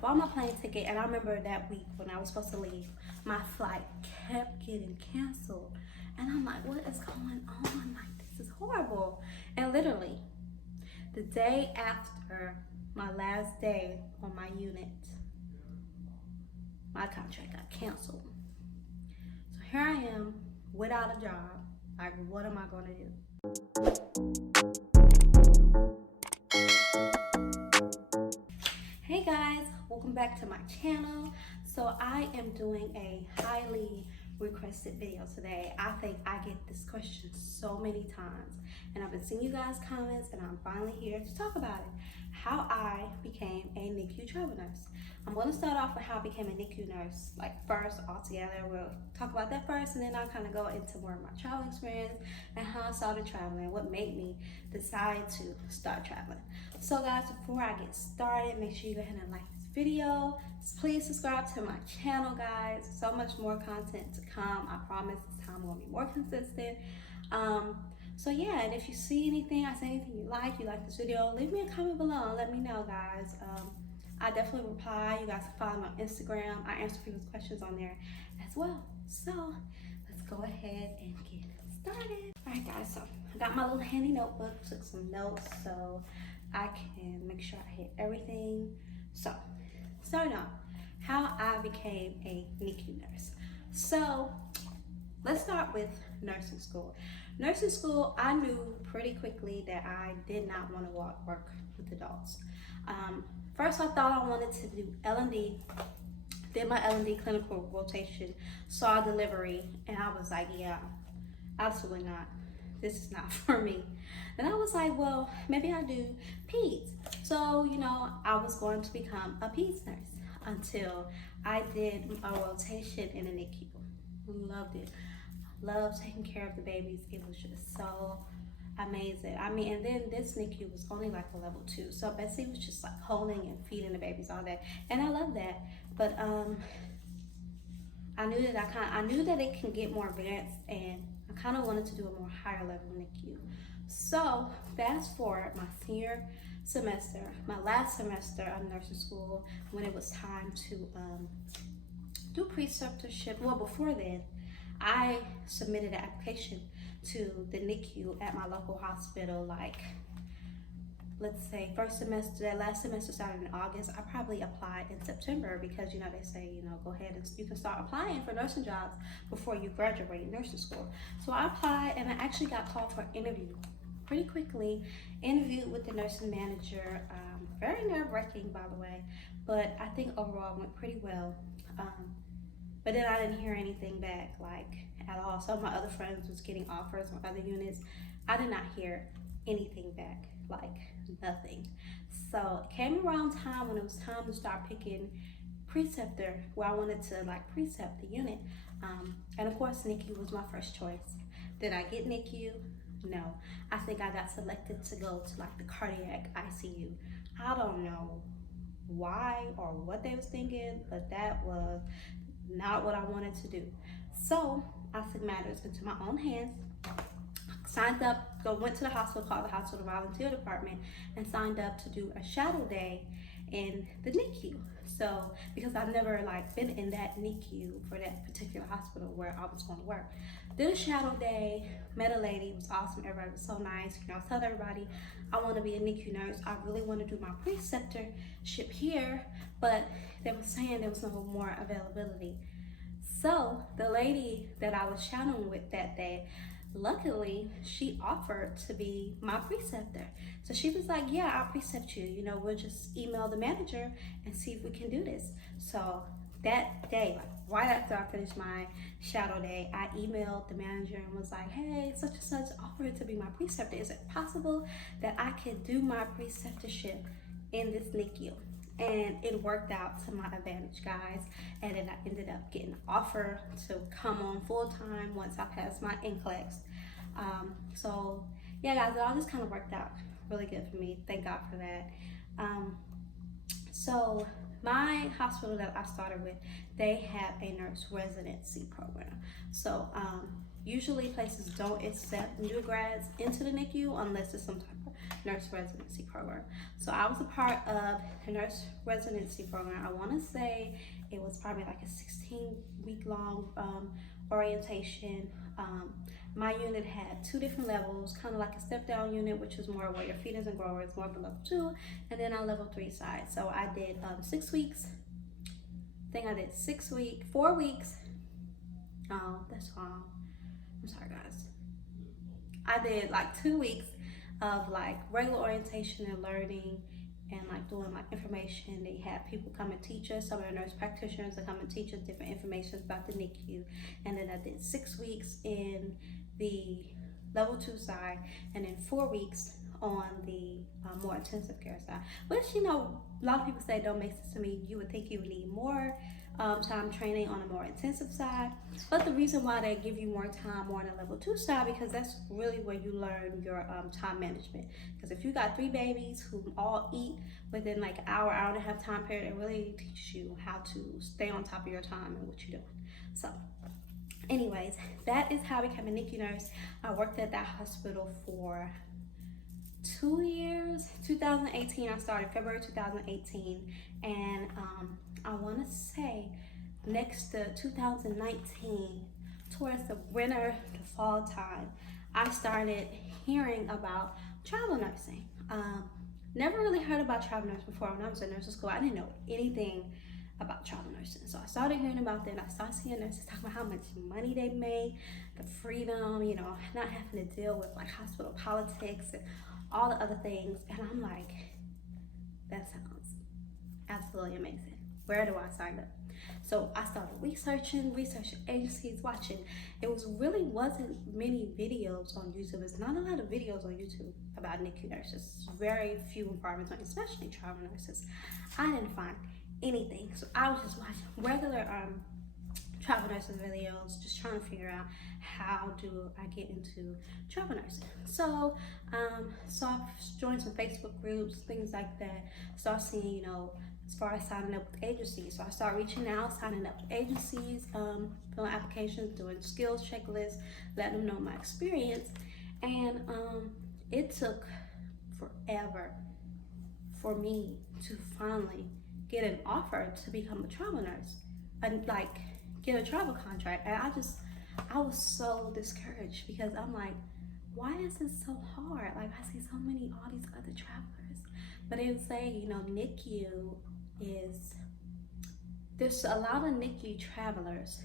I bought my plane ticket, and I remember that week when I was supposed to leave, my flight kept getting canceled. And I'm like, what is going on? Like, this is horrible. And literally, the day after my last day on my unit, my contract got canceled. So here I am without a job. Like, what am I going to do? Hey guys, welcome back to my channel. So I am doing a highly requested video today. I think I get this question so many times, and I've been seeing you guys' comments, and I'm finally here to talk about it. How I became a NICU travel nurse. I'm going to start off with how I became a NICU nurse, like first altogether. We'll talk about that first, and then I'll kind of go into more of my travel experience and how I started traveling, what made me decide to start traveling. So guys, before I get started, make sure you go ahead and like this video. Please subscribe to my channel, guys. So much more content to come. I promise this time will be more consistent. So yeah, and if you see anything, I say anything you like this video, leave me a comment below and let me know, guys. I definitely reply. You guys can follow me on Instagram. I answer people's questions on there as well. So let's go ahead and get started. All right, guys, so I got my little handy notebook, took some notes so I can make sure I hit everything. So starting off, how I became a NICU nurse. So let's start with nursing school. Nursing school, I knew pretty quickly that I did not want to work with adults. First, I thought I wanted to do L&D, did my L&D clinical rotation, saw delivery, and I was like, yeah, absolutely not. This is not for me. Then I was like, well, maybe I'll do peds. So, I was going to become a peds nurse until I did a rotation in a NICU. Loved it. Loved taking care of the babies. It was just so amazing. I mean, and then this NICU was only like a level 2. So Betsy was just like holding and feeding the babies all day. And I love that. But I knew that I knew that it can get more advanced, and I kind of wanted to do a more higher level NICU. So fast forward my senior semester, my last semester of nursing school, when it was time to do preceptorship. Well, before then, I submitted an application to the NICU at my local hospital, like, let's say first semester, that last semester started in August. I probably applied in September because, they say, go ahead and you can start applying for nursing jobs before you graduate nursing school. So I applied, and I actually got called for an interview pretty quickly. Interviewed with the nursing manager. Very nerve-wracking, by the way, but I think overall it went pretty well. But then I didn't hear anything back, like, at all. Some of my other friends was getting offers on other units. I did not hear anything back, like nothing. So it came around time when it was time to start picking preceptor, where I wanted to like precept the unit. And of course, NICU was my first choice. Did I get NICU? No. I think I got selected to go to like the cardiac ICU. I don't know why or what they was thinking, but that was not what I wanted to do. So I took matters into my own hands, signed up, went to the hospital, called the hospital volunteer department, and signed up to do a shadow day in the NICU. So because I've never like been in that NICU for that particular hospital where I was going to work, did a shadow day, met a lady, it was awesome. Everybody was so nice. I was telling everybody I want to be a NICU nurse. I really want to do my preceptorship here, but they were saying there was no more availability. So the lady that I was shadowing with that day, luckily, she offered to be my preceptor. So she was like, yeah, I'll precept you. We'll just email the manager and see if we can do this. So that day, like right after I finished my shadow day, I emailed the manager and was like, hey, such and such offered to be my preceptor. Is it possible that I can do my preceptorship in this NICU? And it worked out to my advantage, guys. And then I ended up getting an offer to come on full time once I passed my NCLEX. So yeah, guys, it all just kind of worked out really good for me. Thank God for that. So my hospital that I started with, they have a nurse residency program. So usually places don't accept new grads into the NICU unless it's some type of nurse residency program. So I was a part of the nurse residency program. I want to say it was probably like a 16-week long orientation. My unit had 2 different levels, kind of like a step down unit, which is more where your feet isn't growing, it's more of a level 2, and then on level 3 side. So I did 6 weeks. I think I did 4 weeks. Oh, that's wrong. I'm sorry, guys. I did like 2 weeks of like regular orientation and learning and like doing like information. They had people come and teach us, some of the nurse practitioners that come and teach us different information about the NICU. And then I did 6 weeks in the level 2 side, and then 4 weeks on the more intensive care side, which, you know, a lot of people say don't make sense to me. You would think you would need more time training on a more intensive side, but the reason why they give you more time more on the level 2 side, because that's really where you learn your time management. Because if you got 3 babies who all eat within like an hour and a half time period, it really teaches you how to stay on top of your time and what you're doing. So anyways, that is how I became a NICU nurse. I worked at that hospital for 2 years. 2018, I started February 2018, and I want to say next to 2019, towards the winter to fall time, I started hearing about travel nursing. Never really heard about travel nursing before. When I was in nursing school, I didn't know anything about travel nursing. So I started hearing about that, and I started seeing nurses talking about how much money they made, the freedom, you know, not having to deal with like hospital politics and all the other things. And I'm like, that sounds absolutely amazing. Where do I sign up? So I started researching agencies, watching. It wasn't many videos on YouTube. It's not a lot of videos on YouTube about NICU nurses. Very few and far between, especially travel nurses. I didn't find anything. So I was just watching regular travel nursing videos, just trying to figure out how do I get into travel nursing. So I joined some Facebook groups, things like that. Start seeing, you know, as far as signing up with agencies. So I started reaching out, signing up with agencies, filling applications, doing skills checklists, letting them know my experience. And it took forever for me to finally get an offer to become a travel nurse and like get a travel contract. And I was so discouraged, because I'm like, why is this so hard? Like, I see so many, all these other travelers, but they would say, you know, NICU there's a lot of NICU travelers,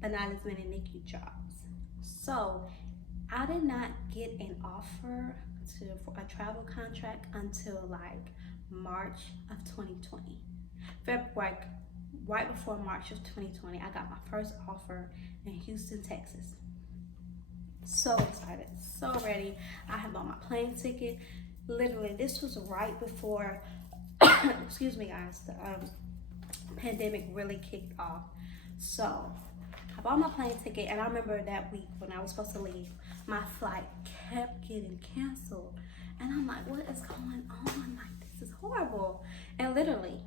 but not as many NICU jobs. So I did not get an offer for a travel contract until like March of 2020. February, right before March of 2020, I got my first offer in Houston, Texas. So excited, so ready. I had bought my plane ticket. Literally, this was right before, excuse me guys, the pandemic really kicked off. So I bought my plane ticket, and I remember that week when I was supposed to leave, my flight kept getting canceled. And I'm like, what is going on? Like, this is horrible. And literally,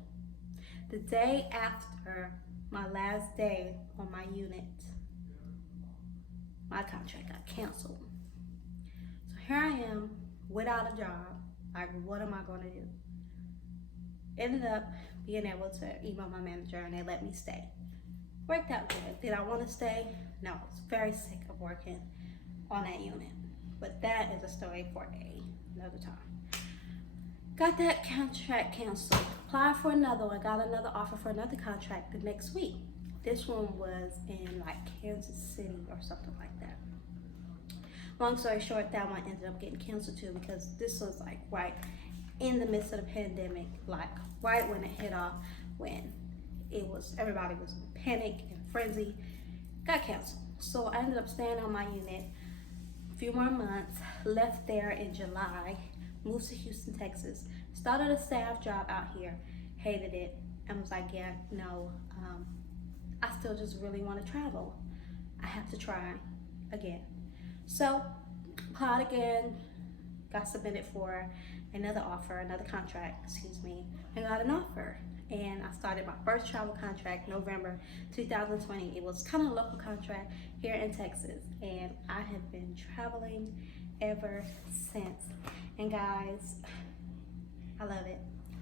the day after my last day on my unit, my contract got canceled. So here I am without a job. Like, what am I going to do? Ended up being able to email my manager, and they let me stay. Worked out good. Did I want to stay? No, I was very sick of working on that unit. But that is a story for another time. Got that contract canceled. Applied for another one. Got another offer for another contract the next week. This one was in like Kansas City or something like that. Long story short, that one ended up getting canceled too, because this was like right in the midst of the pandemic, like right when it hit off, when everybody was in panic and frenzy. Got canceled. So I ended up staying on my unit a few more months, left there in July, moved to Houston, Texas, started a staff job out here, hated it, and was like, yeah, no, I still just really want to travel. I have to try again. So applied again, got submitted for another contract, and got an offer. And I started my first travel contract November 2020. It was kind of a local contract here in Texas, and I have been traveling ever since. And guys, I love it.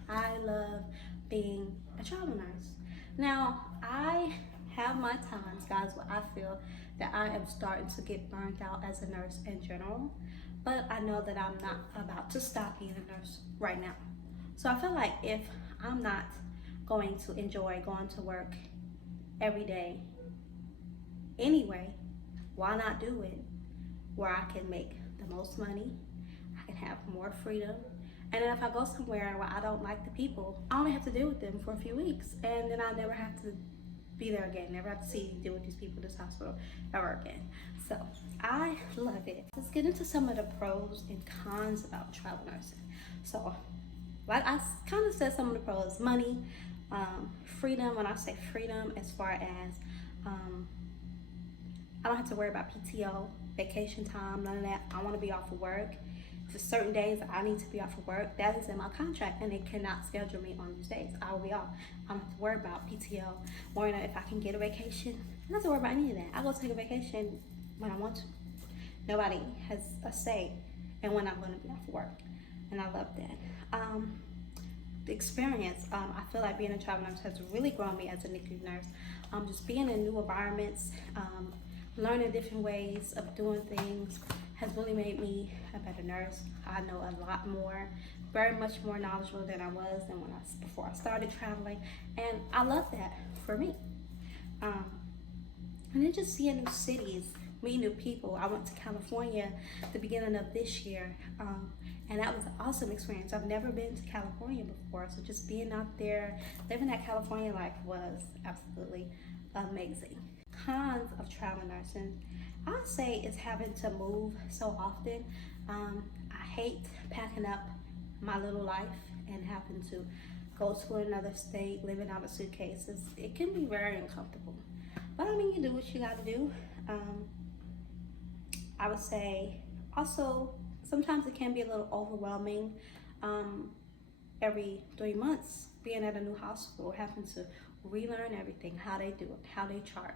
I love being a travel nurse. Now, I have my times, guys, where I feel that I am starting to get burnt out as a nurse in general, but I know that I'm not about to stop being a nurse right now. So I feel like if I'm not going to enjoy going to work every day anyway, why not do it where I can make the most money, I can have more freedom, and then if I go somewhere where I don't like the people, I only have to deal with them for a few weeks, and then I never have to be there again, never have to deal with these people, this hospital ever again. So I love it. Let's get into some of the pros and cons about travel nursing. So like I kind of said, some of the pros: money, freedom. When I say freedom, as far as I don't have to worry about PTO, vacation time, none of that. I want to be off of work. For certain days I need to be off of work, that is in my contract, and they cannot schedule me on these days. I will be off. I don't have to worry about PTO, worrying if I can get a vacation. I don't have to worry about any of that. I go take a vacation when I want to. Nobody has a say in when I'm going to be off of work, and I love that. The experience, I feel like being a travel nurse has really grown me as a NICU nurse. Just being in new environments, learning different ways of doing things has really made me a better nurse. I know a lot more, very much more knowledgeable than I was than before I started traveling, and I love that for me. And then just seeing new cities, meeting new people. I went to California at the beginning of this year, and that was an awesome experience. I've never been to California before, so just being out there, living that California life was absolutely amazing. Cons of travel nursing, I'd say, is having to move so often. I hate packing up my little life and having to go to another state, living out of suitcases. It can be very uncomfortable, but I mean, you do what you got to do. I would say also sometimes it can be a little overwhelming. Every 3 months, being at a new hospital, having to relearn everything, how they do it, how they chart,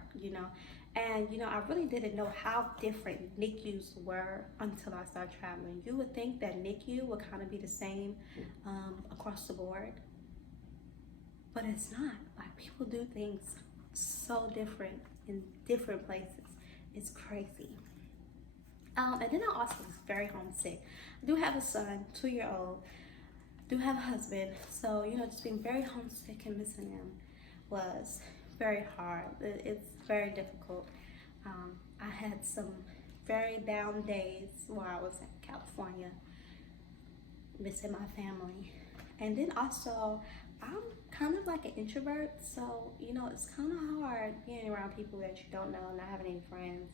And, I really didn't know how different NICUs were until I started traveling. You would think that NICU would kind of be the same across the board, but it's not. Like, people do things so different in different places. It's crazy. And then I also was very homesick. I do have a son, 2-year-old, do have a husband, so just being very homesick and missing him was very hard. It's very difficult. I had some very down days while I was in California, missing my family. And then also, I'm kind of like an introvert, so it's kind of hard being around people that you don't know, not having any friends.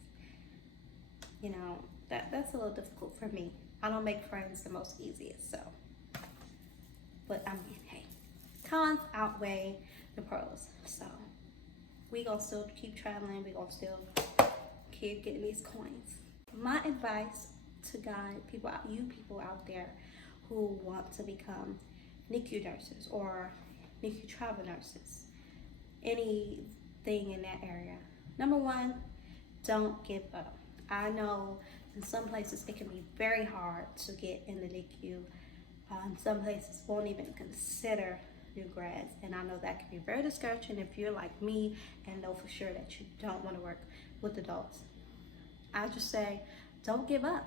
That's a little difficult for me. I don't make friends the most easiest, so. But I mean, hey, cons outweigh the pros. So we gonna still keep traveling. We gonna still keep getting these coins. My advice to guide people out there who want to become NICU nurses or NICU travel nurses, anything in that area. Number one, don't give up. I know in some places it can be very hard to get in the NICU. Some places won't even consider new grads, and I know that can be very discouraging if you're like me and know for sure that you don't want to work with adults. I just say, don't give up.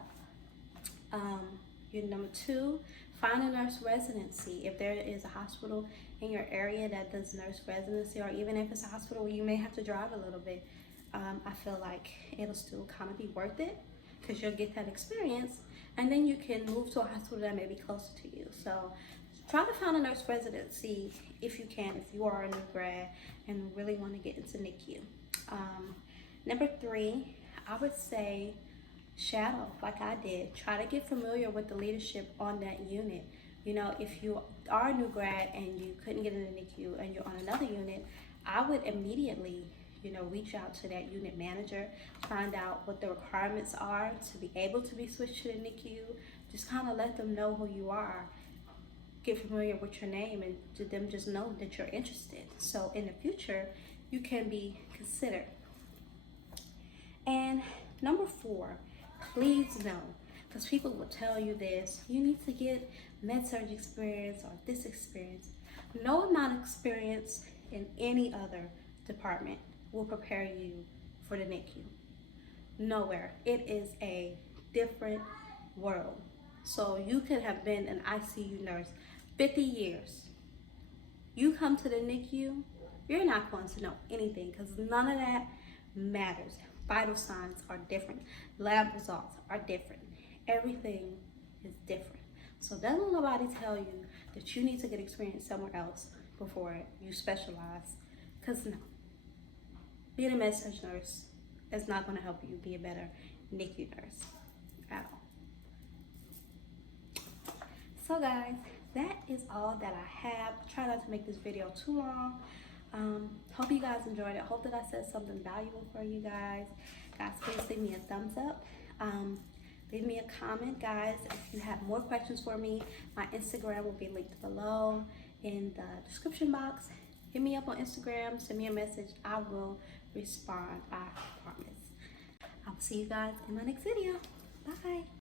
Number two, find a nurse residency. If there is a hospital in your area that does nurse residency, or even if it's a hospital where you may have to drive a little bit, I feel like it'll still kind of be worth it because you'll get that experience, and then you can move to a hospital that may be closer to you. So try to find a nurse residency if you can, if you are a new grad and really want to get into NICU. Number three, I would say shadow, like I did. Try to get familiar with the leadership on that unit. If you are a new grad and you couldn't get in the NICU and you're on another unit, I would immediately reach out to that unit manager, find out what the requirements are to be able to be switched to the NICU. Just kind of let them know who you are, get familiar with your name, and to them just know that you're interested. So in the future, you can be considered. And number four, please know Because people will tell you this, you need to get med-surg experience or this experience. No amount of experience in any other department will prepare you for the NICU. Nowhere. It is a different world. So you could have been an ICU nurse 50 years. You come to the NICU, you're not going to know anything because none of that matters. Vital signs are different. Lab results are different. Everything is different. So don't let nobody tell you that you need to get experience somewhere else before you specialize. Because no, being a med-surg nurse is not going to help you be a better NICU nurse at all. So guys, that is all that I have. Try not to make this video too long. Hope you guys enjoyed it. Hope that I said something valuable for you guys. Guys, please leave me a thumbs up. Leave me a comment, guys. If you have more questions for me, my Instagram will be linked below in the description box. Hit me up on Instagram, send me a message. I will respond, I promise. I will see you guys in my next video. Bye.